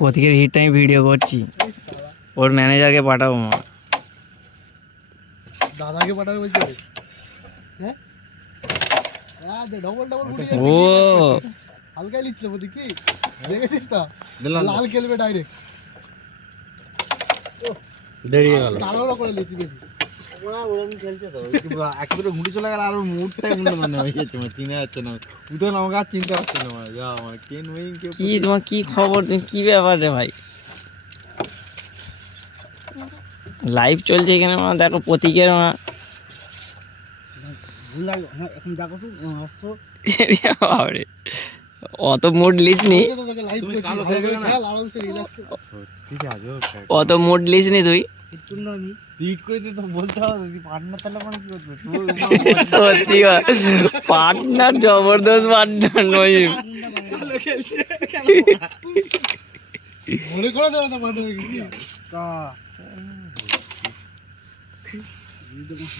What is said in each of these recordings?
প্রতীকের hit time video করছি, ওর ম্যানেজারকে পাঠাবো। মা দাদাকে পাঠাবে বলছে। হ্যাঁ ডবল ডবল গুটি ও হালকা লিখছিল প্রতীক, কি দেখেছিস তা? লাল খেলবে ডাইরেক্ট, দেরিয়ে গেল। কালোটা করে লিখছি বেশি। ওরকম খেলছে তো একেবারে ঘুরে চলে গেল, আর মুডটাই মনে হয়ে যাচ্ছে, মানে চিনে যাচ্ছে না, উঠে আমাকে আর চিনতে পারছে না। যা আমার কেন কি তোমার কি খবর, তুমি কি ব্যাপার রে ভাই? লাইভ চলছে এখানে, মা দেখো প্রতীকের মা। এখন দেখো তো আসছো বাবারে, অত মুড লিসনি, লাইভ করছি, খেল আরামসে রিল্যাক্স। ঠিক আছে, অত মুড লিসনি তুই। একটু না আমি টুইট করে দিতে বলতে হবে, যদি পার্টনার তাহলে মানে কি করতে সত্যি পার্টনার, জবরদস্ত পার্টনার নয়। মনে করে দেবো তো পার্টনার কি তা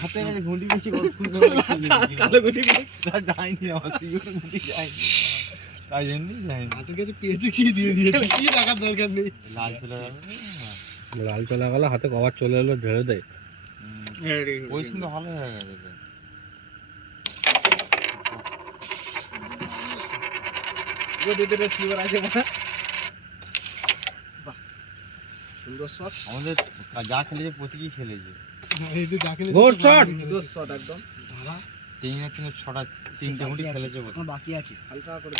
হাতে গেছে ঘুঁটি বেশি কালো ঘুঁটি যায়নি, আমার সিগুর ঘুঁটি যায়নি, তাই জন্যই যায়নি। হাতের কাছে পেয়েছে কি দিয়ে দিয়েছে, কি দেখার দরকার নেই। লাল চলে গেল, লাল চলে গেল, হাতে কভার চলে এলো, ঝেড়ে দেয়। ওই কিন্তু ভালো হয়ে গেছে। সুন্দর শট, আমাদের যা খেলেছে প্রতীকই খেলেছে। এই যে যাকে গুড শট, সুন্দর শট একদম ধারা। তিনটে গুটি খেলেছে। বাকি আছে হালকা করে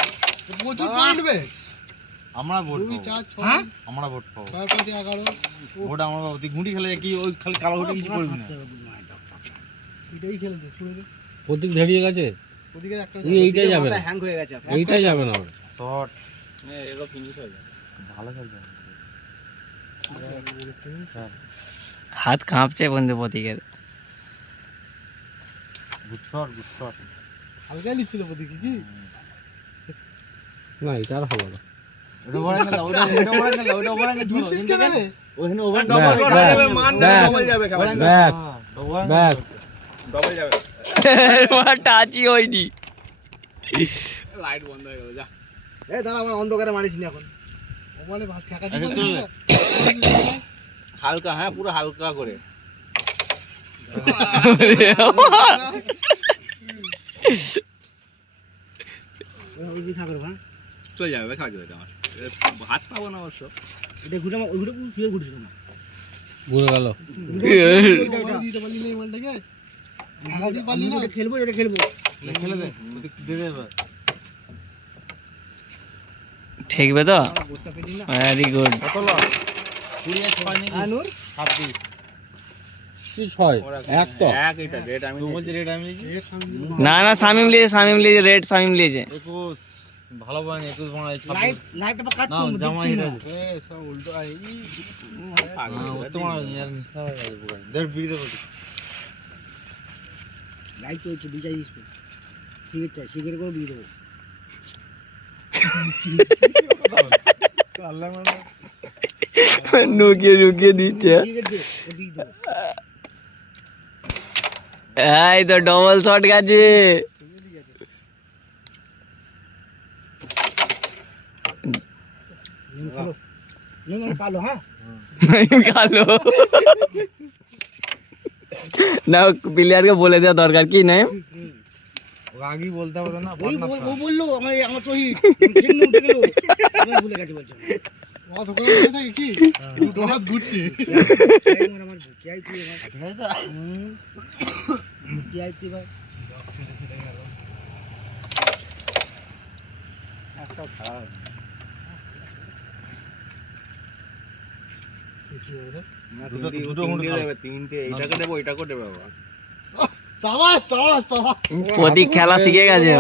প্রচুর পয়েন্ট বে। আমরা ভোট 2 পাবো, 4 6 আমরা ভোট পাবো, 5 5 11 ভোট আমরা পাবো। তুই গুটি খেলে কি ওই খালি কালো ঘুটি কিছু করবি না। এটাই খেলে দে, ছুড়ে দে। প্রতীক ঝেড়িয়ে গেছে, ওদিকে একটা এইটাই যাবে না, হ্যাং হয়ে গেছে, এইটাই যাবে না। শট এগুলো ফিনিশ হয়ে যাবে, ভালো খেলছে। হাত কাঁপছে বন্ধু প্রতীকের। Good shot, good shot. হালকা নিচ্ছিল ওদিকে কি না এটা আর হবে না। ওটা ওভার অ্যাঙ্গেল, ওটা ওভার অ্যাঙ্গেল, ওটা ওভার অ্যাঙ্গেল ছিল। বুঝছিস কেন রে? ওখানে ওভার ব্যাস, ডবল ব্যাস, যাবে, মান না ব্যাস, ডবল যাবে, ব্যাস, ব্যাস। ডবল যাবে। টাচই হয়নি। লাইট বন্ধ হয়ে গেল, যা এই দাঁড়া, আমার অন্ধকারে মারিস নি এখন। ও বলে ভাত ঠেকা দিবি না হালকা, হ্যাঁ পুরো হালকা করে। ওই খাবার ভাই চলে যাবে, খাওয়া যাবে আমার ভাত পাবো না অবশ্য। এটা ঘুরে ওই ঘুরে ফিরে ঘুরছিল না, ঘুরে গেল। দিতে পারলি না এই মালটাকে, ঢাকা দিতে পারলি না। খেলবো, এটা খেলবো, খেলে দে, দে দে এবার। ঠিকবে তো, ভেরি গুড। কত লস? 20 আর 6 নাকি? আনুর 26। কি ছয় এক তো, এক এটা রেড আমি বলছি, রেড আমি লিখি। এর সামনে না না, শামিম লিয়েছে রেড, শামিম লিয়েছে। 21 ভালো বল, 21 বানাই। লাইটটা কাট না করব, জামা এটা এ সব উল্টো আই তোমার ইয়ার মিথ্যা হয়ে গেছে পুরো। দেড় বিড়ি দেবো। লাইট তো হচ্ছে দুইটাই ইস্কো সিগারেট করে দিয়ে দেবো। আল্লাহ মানে নুকিয়ে দিচ্ছে। সিগারেট দে, ও দিয়ে দেবো। এই তো ডবল শট গেছে। কালো, হ্যাঁ কালো না, প্লেয়ারকে বলে দেওয়া দরকার কি নাই। ও আগেই বলতে হবে না। ও বললো আমার শহীদ খেললে উঠে গেল, আমি ভুলে গেছি বলছো। অত করে বসে থাকে কি দুটো হাত ঘুরছে। আমার কি আইতি, ঠিক আছে তো? কি আইতি ভাই, একটা খারাপ তিনটে এইটাকে দেবো, ওইটাকে দেবো। সাবাস সাবাস সাবাস। প্রতীক খেলা শিখে গেছে।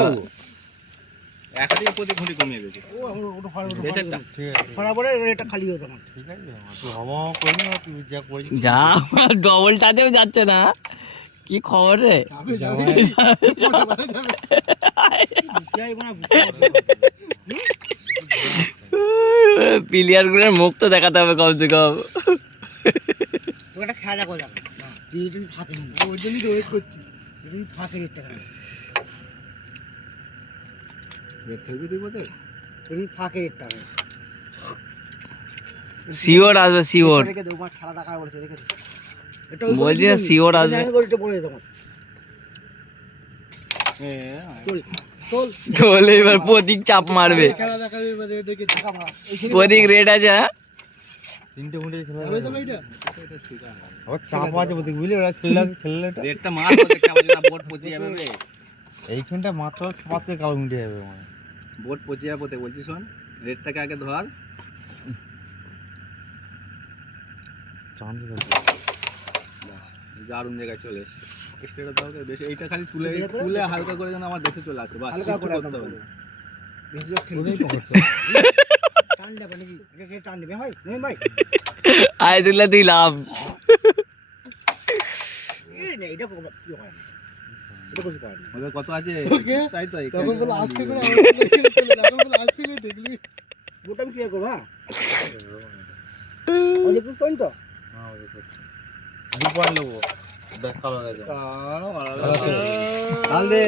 একটা দিয়ে প্রতি ঘুঁটি কমিয়ে দিয়েছি। ও আমার ওটা ফাড়া বেশ একটা। ঠিক আছে, ফাড়া পরে এটা খালি হতো আমার। ঠিক আছে। তুই হওয়া করিনি, তুই যা করিস। যা ডবলটাতেও যাচ্ছে না, কি খবর রে? যাবে যাবে কি আইবো না, প্লেয়ার গুলোর মুখ তো দেখাতে হবে কমসে কম। তো একটা খেলা দেখো, যাবে তুই যদি থাকে ওই জন্যই তো ওয়েট করছি, যদি থাকে রেটটা খেলবি তুই কোথায়? যদি থাকে রেটটা শিওর আসবে শিওর, রেখে দেবো আমার খেলা দেখা বলছে রেখে দেবো এটা বলছি না শিওর আসবে। আমি বলতে পড়ে যেত তোল তোল তাহলে এবার প্রতীক চাপ মারবে। খেলা দেখা এবার রেখে দেখা ভাড়া প্রতীক রেড আছে, হ্যাঁ? তিনটে ঘুঁটে খেলা হবে তো এইটা আবার চাপ আছে বলতে বুঝলি ওরা খেললে এটা রেটটা মার করতে কেমন না বোট পচে যাবে রে, এইখানটা মাত্র পাতে কালো ঘুঁটে যাবে মানে বোট পচে যাবে বলতে বলছি। শোন, রেটটাকে আগে ধর, চাঁদ দারুণ জায়গায় চলে এসছে। স্টেটা দাও তো বেশি, এইটা খালি তুলে তুলে হালকা করে যেন আমার দেশে চলে আসে, বাস হালকা কিছু করে করতে হবে না। বেশি যোগ খেলবি টান দেবে নাকি এটা টান দেবে ভাই নেই ভাই আয়াতুল্লাহ দিলাম। এই না এটা কি হয় না এটা কিছু করে না ওদের কত আছে তাই তো তখন বলে আস্তে করে আমার চলে তখন বলে আস্তে করে দেখলি গোটা আমি ক্লিয়ার করব হ্যাঁ ওই একটু পয়েন্ট তো দু পয়েন্ট নেবো দেখ কালো হয়ে যায়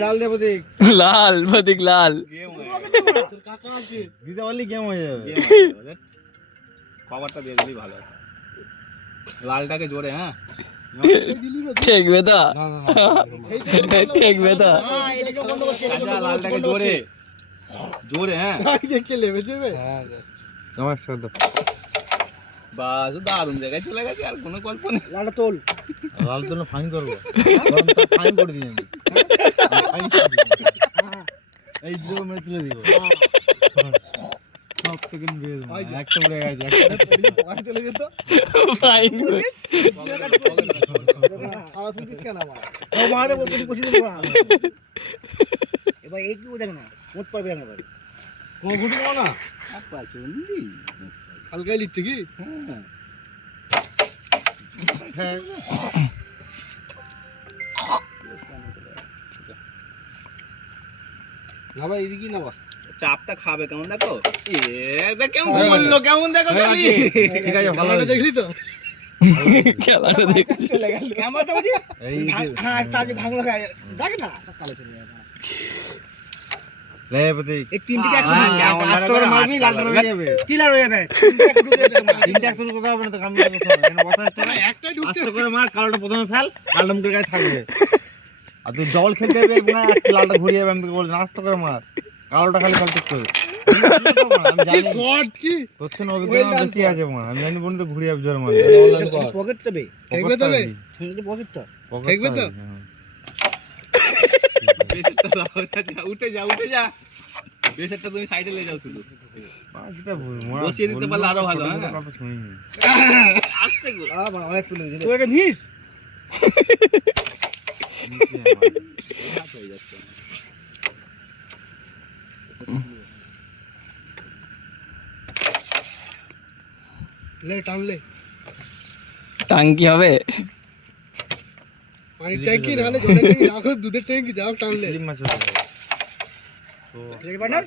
লাল দে প্রতীক লাল প্রতীক লাল। তোর কাকা আছে দিতে পারলি গেম হয়ে যাবে কভারটা দিয়ে দিলেই ভালো আছে। লালটাকে জোরে, হ্যাঁ এই দিলি না ঠেকবে তো, সেই তো ঠেকবে তো। হ্যাঁ এটা বন্ধ করছে আচ্ছা, লালটাকে জোরে জোরে, হ্যাঁ ভাই দেখে লেবে যাবে আমার একসাথে বাস দারুণ জায়গায় চলে গেছে, আর কোনো গল্প নেই। লালটা তোল লাল তো ফাইন করবো ফাইন করে দিই আমি এই দুটো মেরে তুলে দিব সব থেকে বেশ একটা উড়ে গেছে একটা চলে যেত ফাইন সারা তুই দিস কেন আমার ও মারে বলতে বসে দেব না এবার এই কি দেখ না মোট পাবে না ভাই কোনো গুটি পাও না আপা চন্ডি, হালকাই লিখছে কি হ্যাঁ না ভাই এদিকে না চাপটা খাবে কেমন দেখো, এ দেখ কেমন বললো, কেমন দেখো খালি। ঠিক আছে ভালো ভালোটা দেখলি তো খেলাটা দেখছি। চলে গেল আমার তো বুঝি এই হ্যাঁ তাজ ভাঙলো দেখ না কালো চলে যাবে লে প্রতীক এই তিনটি এক হ্যাঁ, কেমন আস্তে করে মারবি লালটা হয়ে যাবে কিলার হয়ে যাবে তিনটি এক ঢুকে যাবে তিনটা একটু কথা হবে না তো কামি কথা হবে এখানে কথা হচ্ছে না একটাই ঢুকছে আস্তে করে মার কালোটা প্রথমে ফেল লালটা মুখের কাছে থাকবে আর তুই ডবল খেলতে যাবে না লালটা ঘুরিয়ে যাবে আমি তোকে বলছি আস্তে করে মার কালোটা খালি ফেল করতে হবে আমি জানি শর্ট কি তোর থেকে অভিজ্ঞতা বেশি আছে মার আমি জানি বন্ধু তো ঘুরিয়ে যাবে জোর মার পকেট তবে দেখবে তবে পকেটটা দেখবে তো বেশেরটা দাও, যা, উঠে যা উঠে যা, বেশেরটা তুমি সাইডে নিয়ে যাও শুধু, বসিয়ে দিতে পারলে আরো ভালো, হ্যাঁ। কথা শুনিনি আস্তে করে অনেক তুলে দিলে তো এটা মিস হয়ে যাচ্ছে। লে টানলে টাঙ্কি হবে। পানির ট্যাঙ্কি নাহলে জলের ট্যাঙ্কি রাখো দুধের ট্যাঙ্কি যাও টানলে তিন মাস হয়ে গেল। তো ঠিক পার্টনার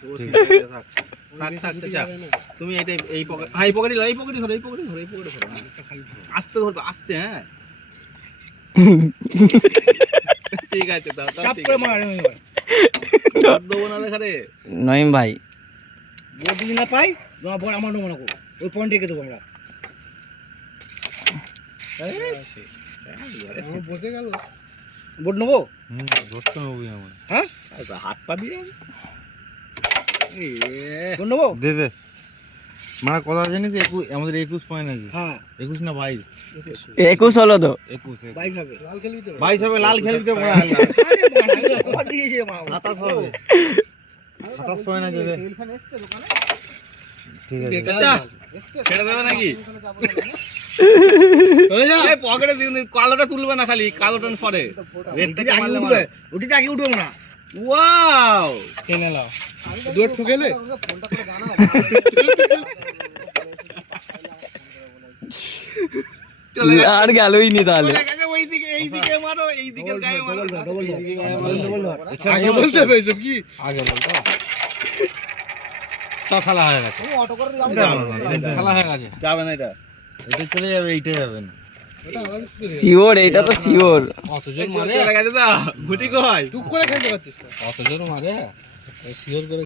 থাক, থাক, যা। তুমি এটা এই পকেট, হ্যাঁ এই পকেটে ধরো, এই পকেটে ধরো, এই পকেটে ধরো, এই পকেটে ধরো, আস্তে ধরবে, আস্তে, হ্যাঁ ঠিক আছে, দাও দাও, চাপ ঠিক করে আছে। মার দাও, দেবো না দেখারে, নইম ভাই বোর্ড যদি না পাই তোমার বোন আমার নেবো না গো। ওই পয়েন্ট রেখে দেবো আমরা বসে গেল বোর্ড নেবো ধরতে নেবই আমার হ্যাঁ আচ্ছা, হাত পাবি বোর্ড নেবো দে দে মানে কথা জানিস আমাদের 21 পয়েন্ট আছে হ্যাঁ 21 না 22 21 হলো তো। 21 বাইশ হবে লাল খেলবি তো 22 হবে লাল খেলবি তো বড় আরে বাবা দিয়েছে মা 27 হবে 27 পয়েন্ট আছে রে ঠিক আছে চাচা ছেড়ে দেবে নাকি? হয়ে যা এই পকেটে দিন, কালোটা তুলবে না, খালি কালোটা সরে, রেডটাকে আগে মারলে উঠবে মারবে। ওটিতে আগে উঠবো না ওয়াও, টেনে নাও দৌড় ঠুকেলে চলে গেছে। আর গেলই নি তাহলে। চলে গেছে, ওইদিকে, এইদিকে মারো, এইদিকে গায়ে মারো। আগে বলতে হবে এসব কি আগে বলতো তো খেলা হয়ে গেছে, খেলা হয়ে গেছে। যাবে না এটা এটা চলে যাবে এইটা যাবে না শিওর, এইটা তো শিওর। অত জোর মারে, চলে গেছে তো, গুটি কই? টুক করে খেলতে পারতিস না অত জোর মারে, শিওর করে